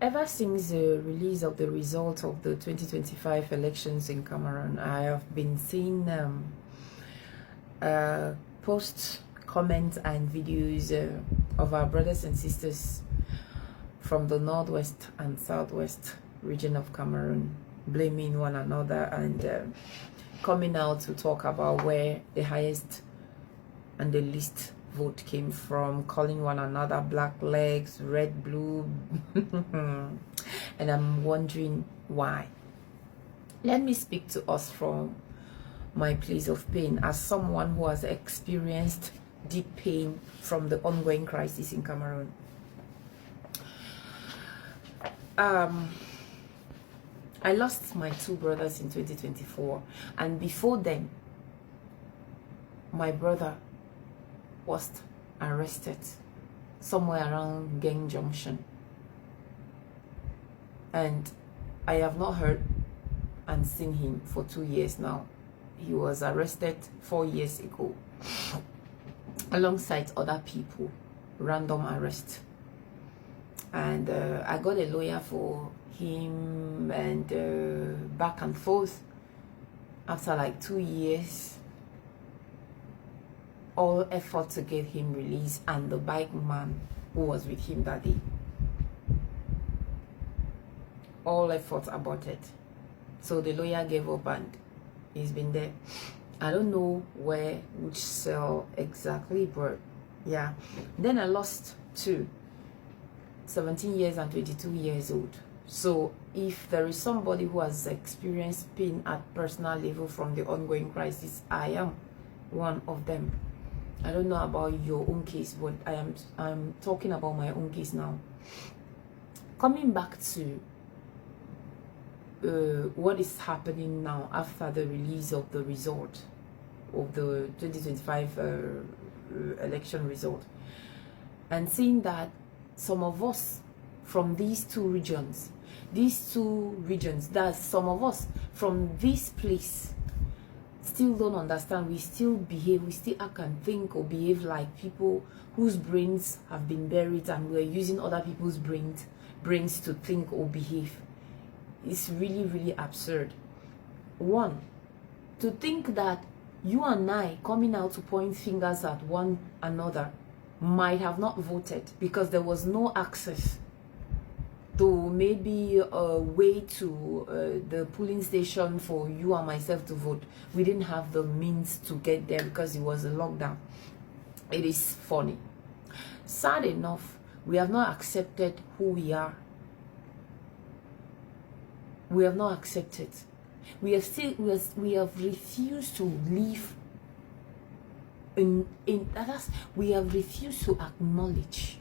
Ever since the release of the result of the 2025 elections in Cameroon, I have been seeing posts, comments, and videos of our brothers and sisters from the northwest and southwest region of Cameroon blaming one another and coming out to talk about where the highest and the least vote came from, calling one another black legs, red, blue. And I'm wondering why. Let me speak to us from my place of pain as someone who has experienced deep pain from the ongoing crisis in Cameroon. I lost my two brothers in 2024, and before then my brother was arrested somewhere around Gang Junction, and I have not heard and seen him for 2 years now. He was arrested 4 years ago alongside other people, random arrest, and I got a lawyer for him, and back and forth. After like 2 years, all effort to get him released, and the bike man who was with him that day, all efforts aborted. So the lawyer gave up and he's been there. I don't know which cell exactly, but yeah. Then I lost two, 17 years and 22 years old. So if there is somebody who has experienced pain at personal level from the ongoing crisis, I am one of them. I don't know about your own case, but I'm talking about my own case now. Coming back to what is happening now after the release of the result of the 2025 election result, and seeing that some of us from these two regions, that some of us from this place still don't understand. We still behave, we still act and think or behave like people whose brains have been buried, and we're using other people's brains to think or behave. It's really, really absurd. One, to think that you and I coming out to point fingers at one another might have not voted because there was no access to maybe a way to the polling station for you and myself to vote. We didn't have the means to get there because it was a lockdown. It is funny. Sad enough, we have not accepted who we are. We have not accepted. We have refused to live we have refused to acknowledge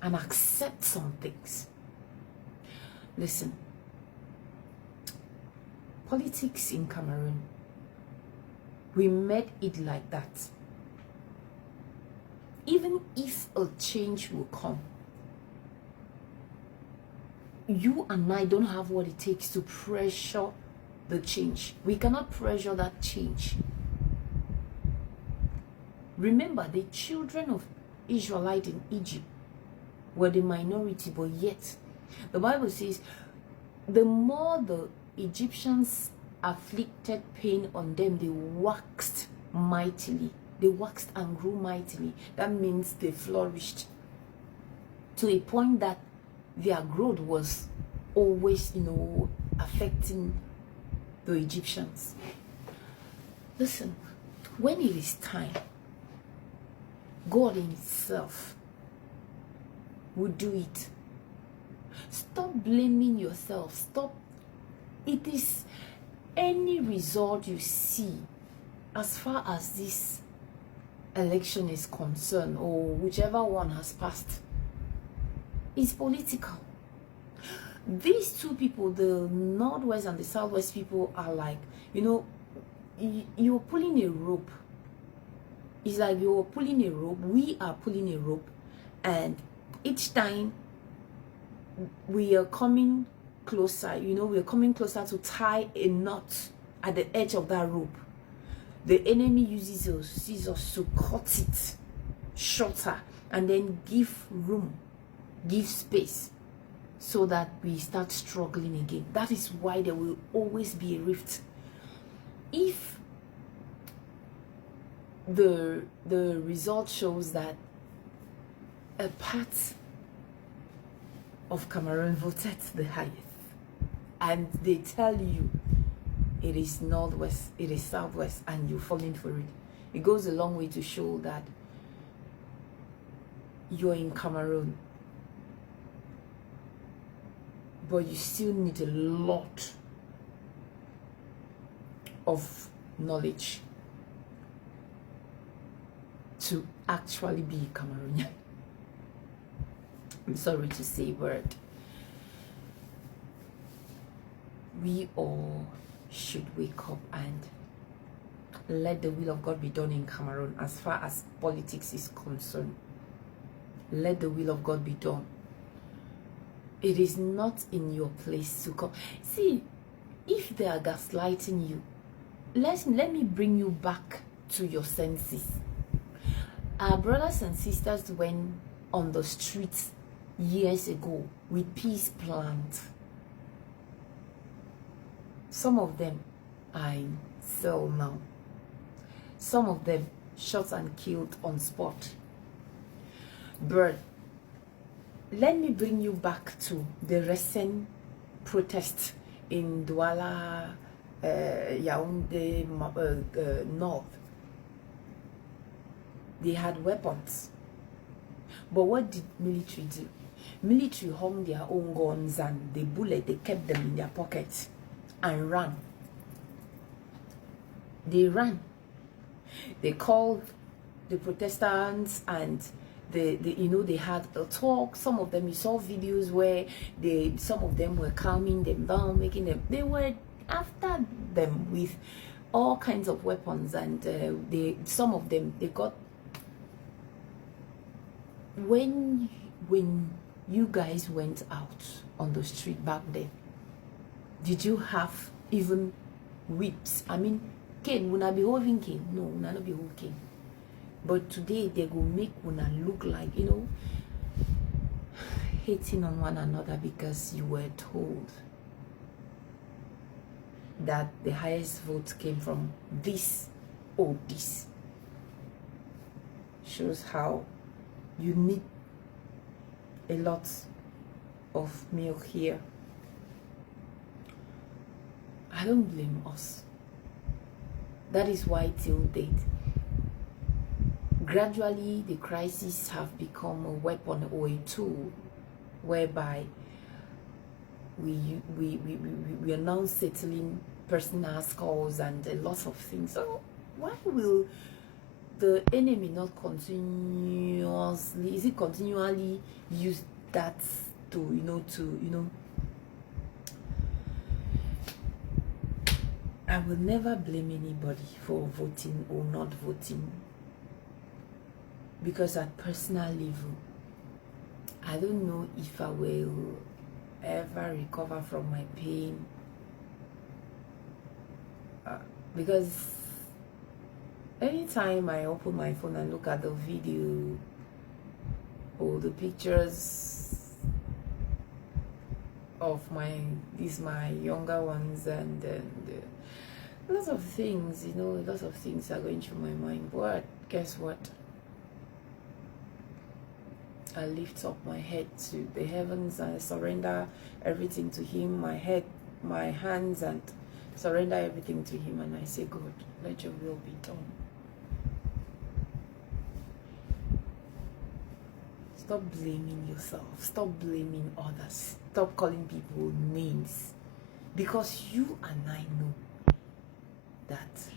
and accept some things. Listen, politics in Cameroon, we made it like that. Even if a change will come, you and I don't have what it takes to pressure the change. We cannot pressure that change. Remember, the children of Israelite in Egypt were the minority, but yet the Bible says the more the Egyptians afflicted pain on them, they waxed mightily. They waxed and grew mightily. That means they flourished to a point that their growth was always, affecting the Egyptians. Listen, when it is time, God himself will do it. Stop blaming yourself. Stop. It is any result you see as far as this election is concerned, or whichever one has passed, is political. These two people, the northwest and the southwest people, are like, you're pulling a rope. It's like you're pulling a rope, we are pulling a rope, and each time we are coming closer, we're coming closer to tie a knot at the edge of that rope. The enemy uses those scissors to cut it shorter and then give room, give space so that we start struggling again. That is why there will always be a rift. If the result shows that a part of Cameroon voted the highest, and they tell you it is northwest, it is southwest, and you're falling for it, it goes a long way to show that you're in Cameroon, but you still need a lot of knowledge to actually be Cameroonian. I'm sorry to say word. We all should wake up and let the will of God be done in Cameroon as far as politics is concerned. Let the will of God be done. It is not in your place to come. See, if they are gaslighting you, let me bring you back to your senses. Our brothers and sisters went on the streets years ago with peace plans. Some of them are in cell now. Some of them shot and killed on spot. But let me bring you back to the recent protest in Douala, Yaoundé, North. They had weapons. But what did military do? Military hung their own guns and the bullet, they kept them in their pockets and ran. They ran. They called the protestants and they had a talk. Some of them, you saw videos where some of them were calming them down, making them, they were after them with all kinds of weapons, and some of them, they got, when you guys went out on the street back then, did you have even whips? I mean, cane, una be holding cane? No, una not be holding cane. But today they go make una look like, hating on one another because you were told that the highest vote came from this or this. Shows how you need a lot of milk here. I don't blame us. That is why till date, gradually the crises have become a weapon or a tool whereby we are now settling personal scores and a lot of things. So why will the enemy not continually use that to I will never blame anybody for voting or not voting, because at personal level, I don't know if I will ever recover from my pain, because anytime I open my phone and look at the video or the pictures of my younger ones, and lots of things, lots of things are going through my mind. But guess what? I lift up my head to the heavens and I surrender everything to Him, my head, my hands, and surrender everything to Him, and I say, God, let your will be done. Stop blaming yourself. Stop blaming others. Stop calling people names. Because you and I know that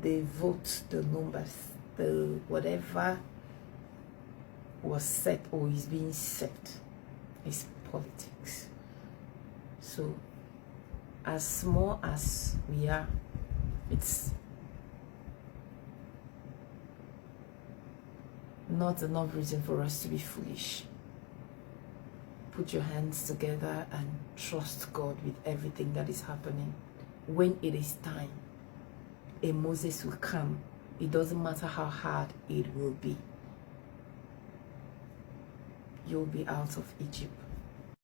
the vote, the numbers, the whatever was set or is being set is politics. So as small as we are, it's not enough reason for us to be foolish. Put your hands together and trust God with everything that is happening. When it is time, a Moses will come. It doesn't matter how hard it will be. You'll be out of Egypt.